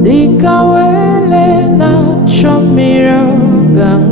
Dikawele na chomirogang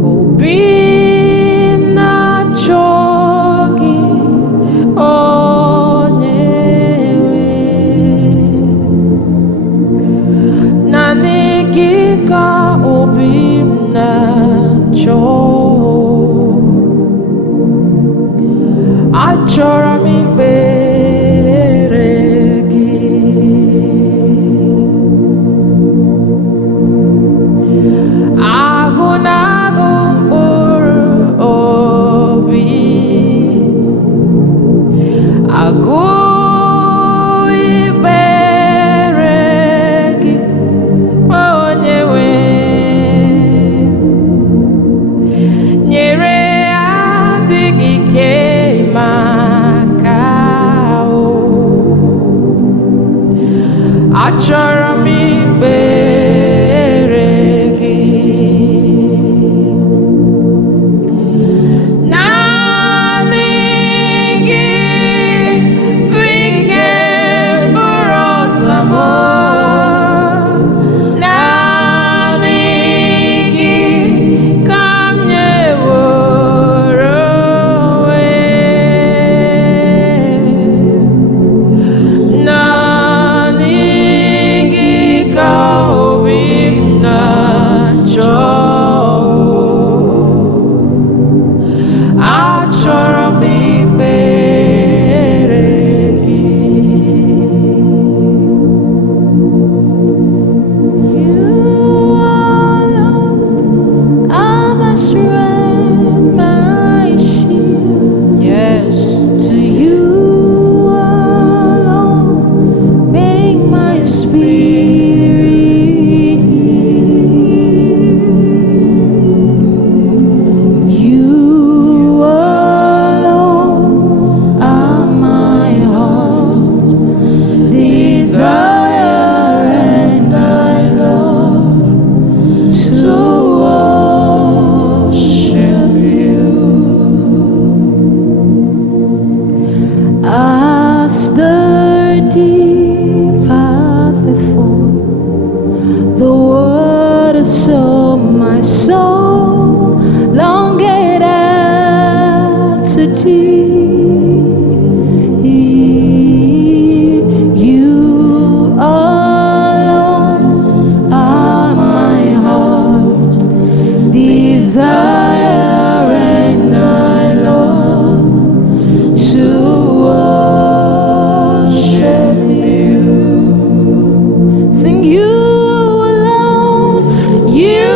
kubim na chogi onyewe nanigika ubim na cho achora mi achọrọ m ikpere gị naanị gị bụ ike bụrụ ọta m naanị gị ka m nyeworo onwe achọrọ m ikpere gị. You alone are my strength, my shield. Yes. To you alone makes my spirit yield. You alone are my heart desire, and I love to worship you. As the deep patheth forth, the waters of my soul longeth after thee. You alone are my heart desire, and I love to worship you. Sing you alone, you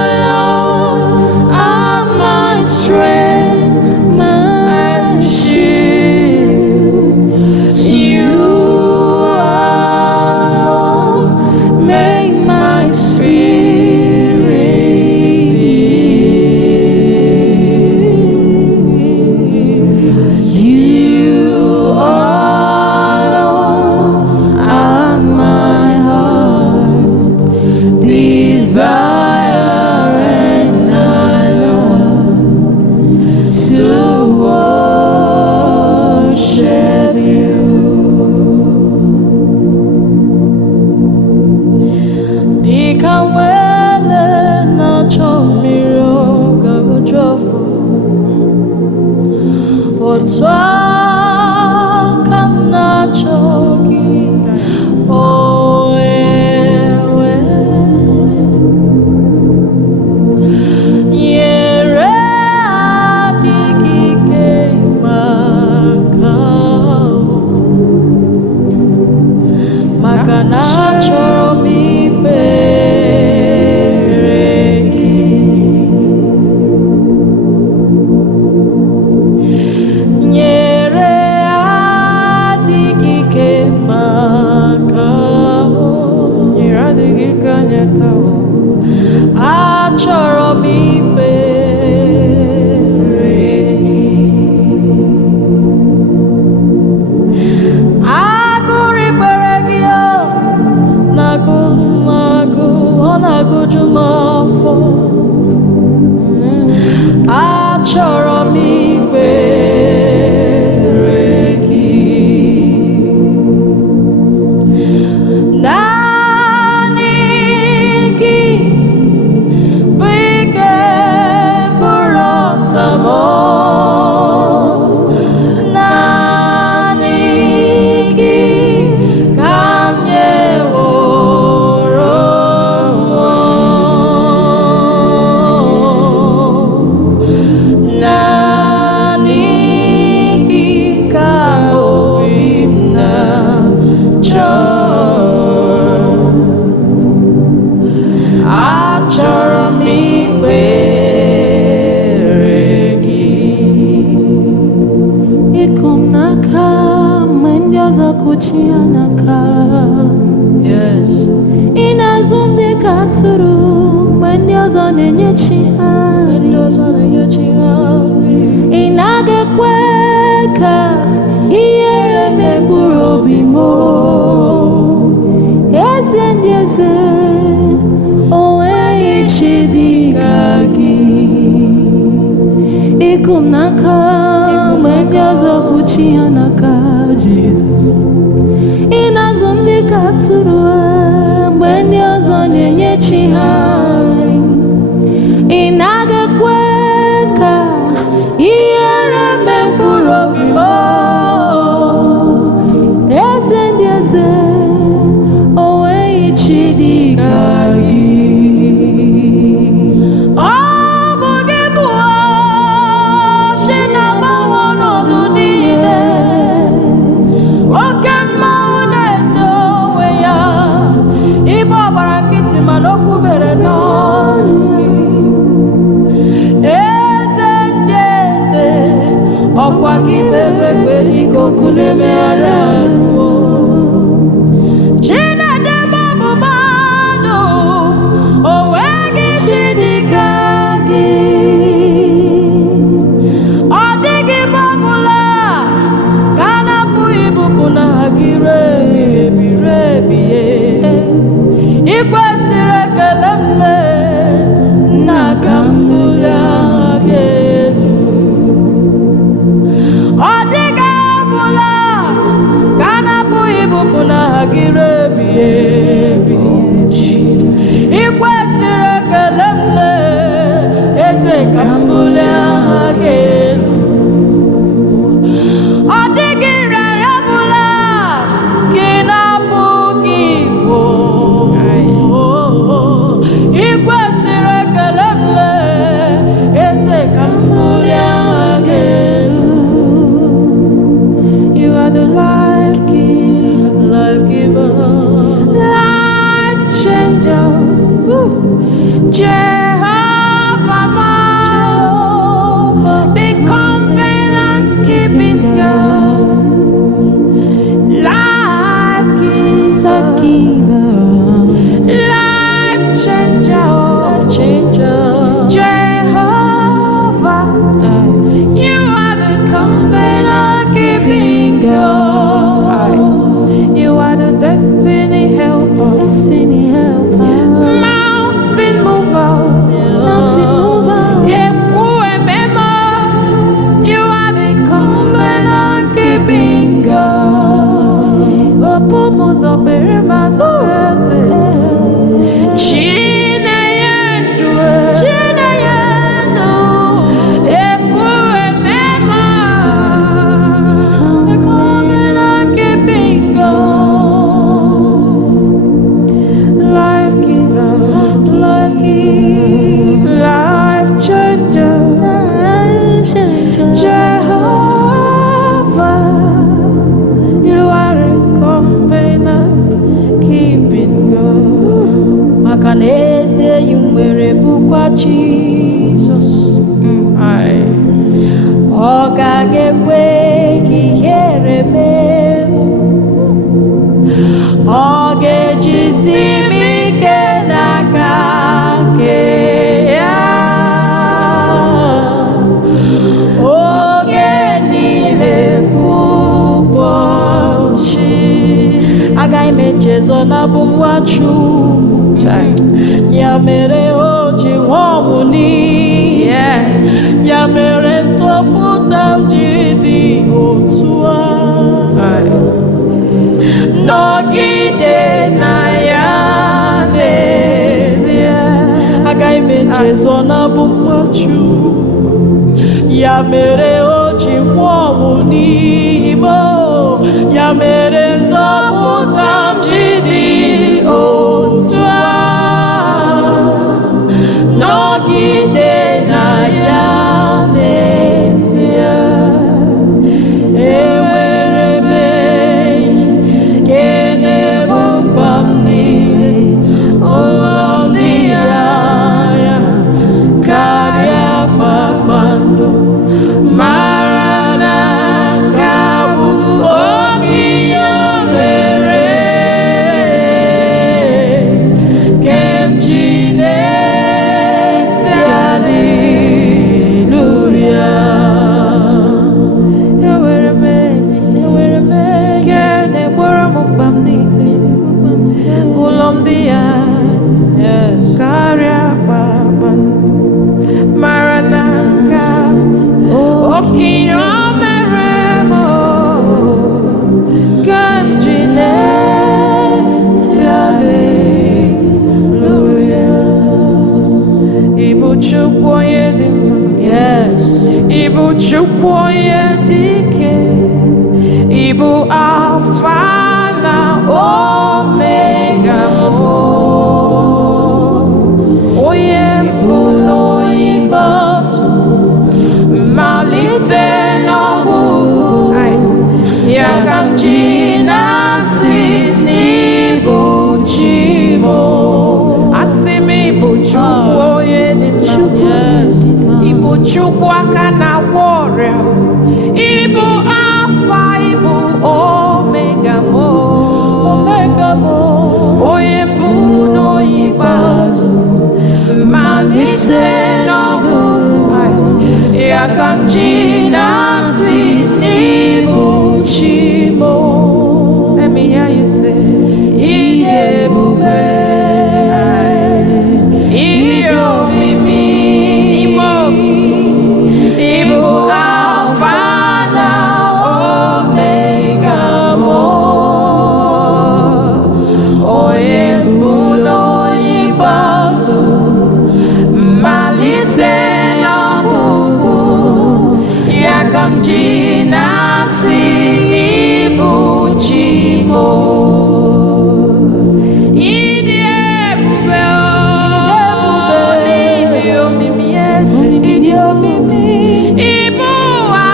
alone are my strength, my shield. You alone make my spirit yield. You alone are my heart desire, and I love to worship you. Dikawele na chomirogang jofo otu aka m na-achọ gị onyewe nyere adịghị ike maka na achọrọ m ikpere gị nyere achọrọ m ikwere gị. Naanị gị bụ ike bụrụ ọta m. Naanị gị ka m nyeworo naanị gị ka obi m na-achọ. Achọrọ m ikpere gị. Ịkụ m n'aka mgbe ndị ọzọ kụchi ya n'aka. Yes. Ị na-azụ m dị ka atụrụ mgbe ndị ọzọ na-enye chi ha Ndị nri. ọzọ na-enye chi ha nri. Ị naghị ekwe ka ihere megburu obi m. Eze ndị eze, o nweghị chi dị ka gị. Ịkụ m n'aka mgbe ndị ọzọ kụchi ha n'aka, Jizọs. Ị na-azụ m dị ka atụrụ mgbe ndị ọzọ na-enye chi ha nri. Ị naghị ekwe ka ihere megburu obi m. Eze ndị eze, o nweghị chi dị ka gị. Ọ bụ gị bụ chi na-agbanwe ọnọdụ niile. Oke mmanwụ na-eso onwe ya. Ibe ọgbara nkịtị mana o kwubere n'ọnụ gị. Eze ndị eze, ọkwa gị bụ egbe dịka okwu na-emegharị ahụ. Chinedebe ọgbụgba ndụ, o nweghị chi dị ka gị. Ọ dịghị mgbe ọbụla ka a na-apụghị ibupụ na gị ree ebighị. Ị kwesịrị ekele m nna ka m bulie aha gị elu. Ọ dịghị ọbụla ka a na-apụghị ibupụ na gị ebighị ebi. Ị kwesịrị ekele m eze ka m bulie aha gị elu. Ọ dịghị nrịanrịa ọbụla ka ị na-apụghị igbo. Ị kwesịrị ekele m eze ka m bulie aha gị elu. You are the life giver, life giver, life changer. Woo. Jehovah, the covenant keeping God, life giver, life changer, Jehovah, you are the covenant keeping God. You are the destiny helper, mountain mover, Ekwuememo. You are the covenant keeping God. Opomuzo Berimazose. Chineyendu, Ekwuememo. The covenant keeping God. Life giver, life changer, Jehovah, you are a covenant keeping God. Maka na eze yi nwere bụkwa Jizọs. Ọ gaghị ekwe ka ihere mee m. Ọ ga-ejisi m ike n'aka nke ya. Oge niile kwa ụbọchị. Agaghị m echezọ na bụ nwa Chukwu. Ya mere o ji nwụọ ọnwụ n'iyi. Ya mere na bụ mmachu ya mere o ji kwụọ ọnwụ n'ime ya mere nzọpụta m ji dị otu a nọgide na ya n'ezie enwere m enyi nke na-egbo mkpa m niile ụlọ ndị agha karịa kpakpando mara na nke a bụ oge ihe mere nke m ji na-eti aleluya. Enwere m enyi nke na-egboro m mkpa m niile ụlọ m dị ya karịa kpakpando mara na nke a bụ oke ihe o mere m nke m ji na-eti aleluya. Ị bụ Chukwu onye dị mma, ị bụ Chukwu onye dị ike, ị bụ Alfa na Omega m, onye mbụ na onye ikpeazụ, mmalite na ọgwụgwụ, ya ka m ji na-asị na ị bụ chi m. Asị m ị bụ Chukwu onye dị mma, ị bụ Chukwu aka na-agwọ ọrịa, ị bụ Alfa, ị bụ Omega m, onye mbụ na onye ikpeazụ, mmalite na ọgwụgwụ, ya ka m ji na-asị na ị bụ chi m. Let me hear you say, ị dị ebube, ị dị omimi, ị bụ Alfa na Omega m, onye mbụ na onye ikpeazụ, mmalite na ọgwụgwụ, ya ka m ji na-asị na ị bụ chi m. Ị dị ebube, ị dị omimi, eze, ị dị omimi, ị bụ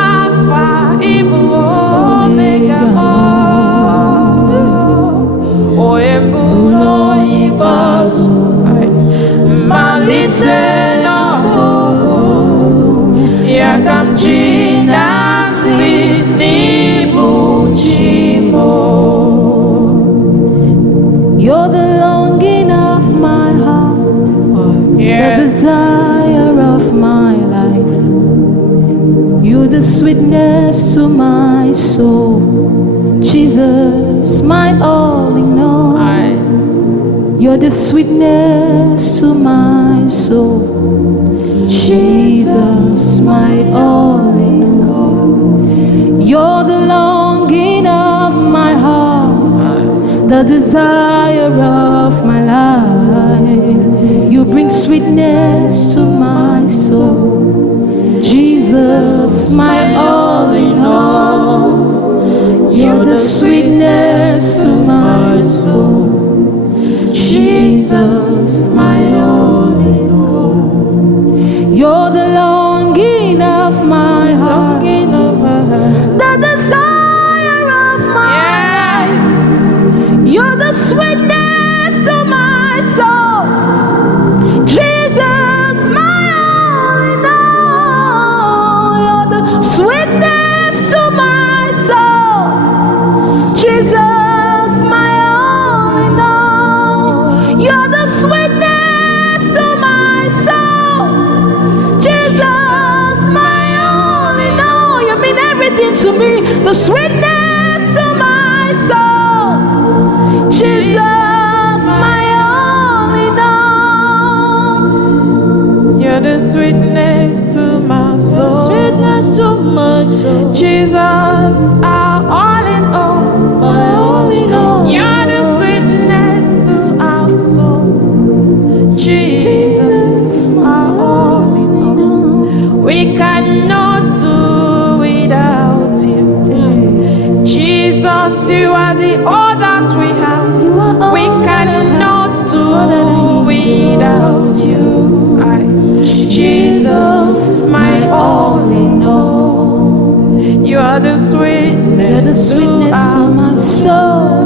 Alfa, ị bụ Omega m, onye mbụ na onye ikpeazụ, mmalite na ọgwụgwụ, ya ka m ji na-asị na ị bụ chi m. You're the longing of my heart, the desire of my life. You're the sweetness to my soul, Jesus, my all in all. You're the sweetness to my soul, Jesus, my all in all. You're the longing of my heart, the desire of my life. You bring sweetness to my soul, Jesus, my all in all. You're the sweetness to my soul, Jesus, my all in all. You're the longing of my heart, the desire of my life. You're the sweetness to my soul, Jesus, my all in all. You're the sweetness to my soul, Jesus, my all in all. You're the sweetness to my soul, Jesus, my all in all. You mean everything to me, the sweetness to my soul, Jesus, my all in all. You're the sweetness to my soul, sweetness to my soul, Jesus, our all in all, my all in all. You're the sweetness to our souls, Jesus, my all. We cannot do without you. Jesus, you are the all that we have. We cannot do without you. Jesus, my all in all. You are the sweetness to my soul.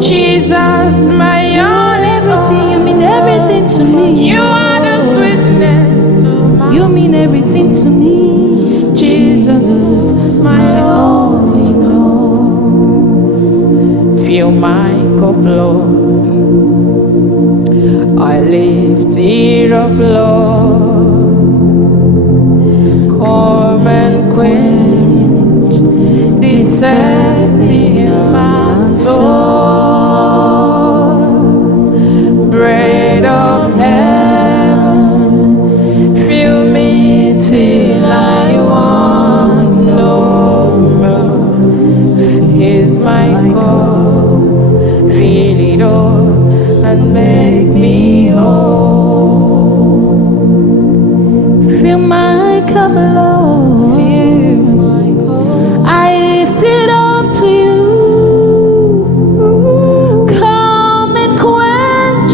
Jesus, my all in all. You mean everything to me. You are the sweetness to my soul. You mean everything to me. Jesus, my all in all. Fill my cup, Lord. I lift it up, Lord. Come and quench this thirsty in my soul. Bread of heaven, fill me till I want no more. Here's my cup, fill it up and make me whole. Fill my cup, Lord. Fill my cup. I lift it up to you. Come and quench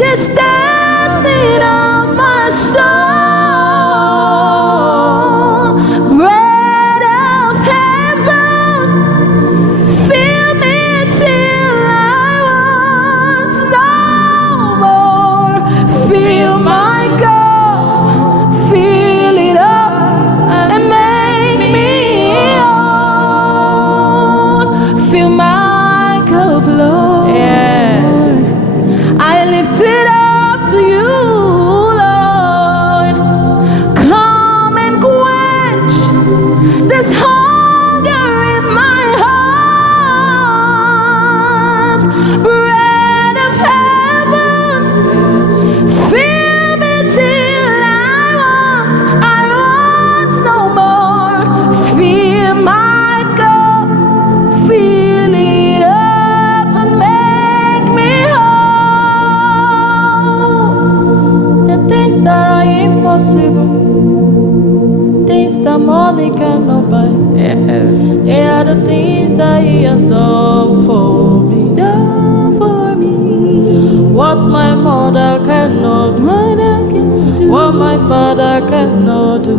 this thirsting of my soul. Bread of heaven, fill me till I want no more. Fill my cup, fill it up and make me whole. Fill my cup, Lord. Yeah. I lift it up to you, Lord. Come and quench this hunger in my heart. Bread of heaven, fill me till I want no more. Fill my cup, fill it up and make me whole. The things that are impossible, things that money cannot buy. Yes. They are the things that He has done for me. Done for me. What my mother cannot do, What I can do. what my father cannot do,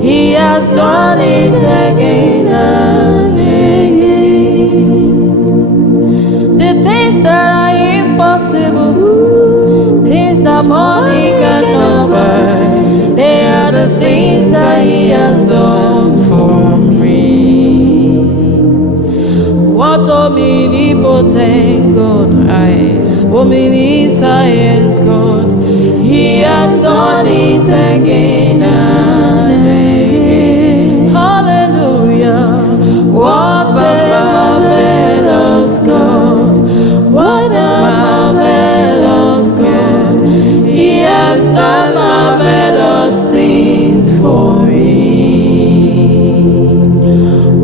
He has done it again and again. The things that are impossible, things that money cannot buy, they are the things that He has done for me. What omnipotent God, omniscience God, He has done it again and again. Hallelujah. What a marvelous God. What a marvelous God. He has done marvelous things for me.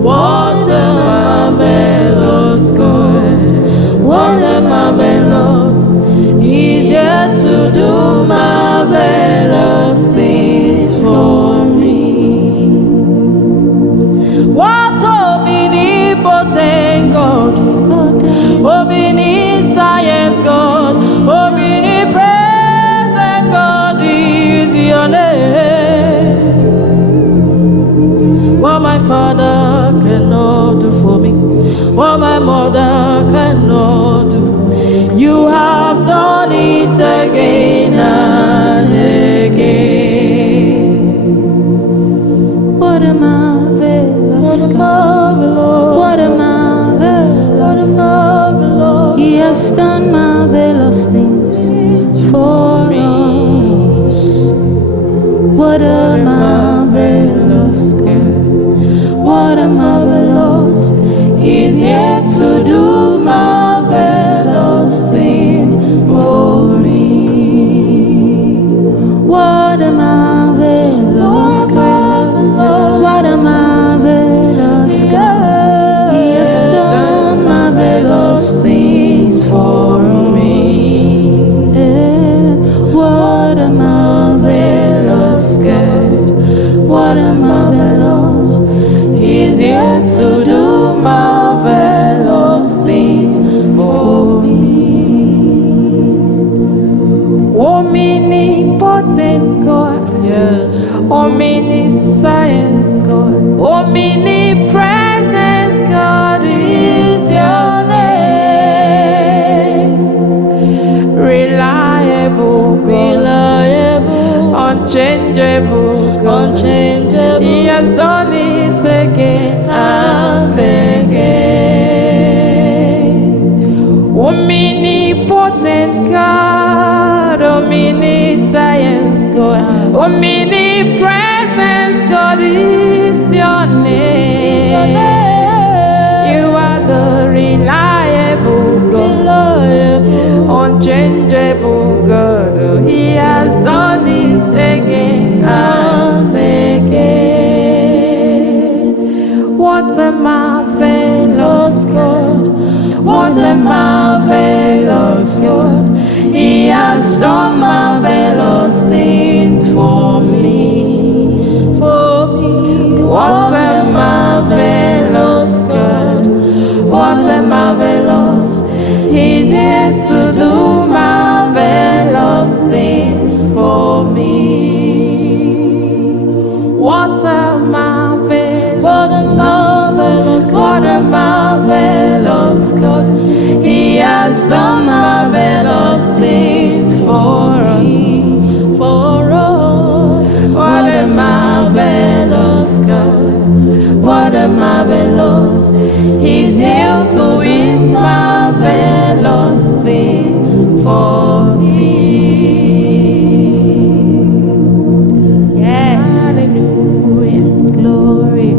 What a marvelous God. What a marvelous. He's yet to do marvelous things for me. What omnipotent God, omniscience God, omnipresent God is your name. What my father cannot do for me, what my mother cannot do, you have done it again and again. What a marvelous What a God. marvelous, What a what a marvelous God. marvelous. He has done marvelous things for us. What a marvelous God. What a marvelous. He's yet to do marvelous things for me. What a marvelous God. What a marvelous God. He has done marvelous things for me. What a marvelous He's here to do marvelous things for me. Omnipotent God, yes. Omniscience God, omnipresence God is your name. Reliable God, unchangeable God, He has done it again and again. Omnipotent God, omniscience God, omnipresence God is your name. You are the reliable God, unchangeable God. He has done it again and again. What a marvelous God! What a marvelous God! He has done marvelous things for me. What a marvelous God! What a marvelous! He's here to do marvelous things for me. What a marvelous! What a marvelous God! He has done marvelous things for us. What a marvelous God! What a marvelous! He's here to win marvelous things for me. Yes. Hallelujah. Glory.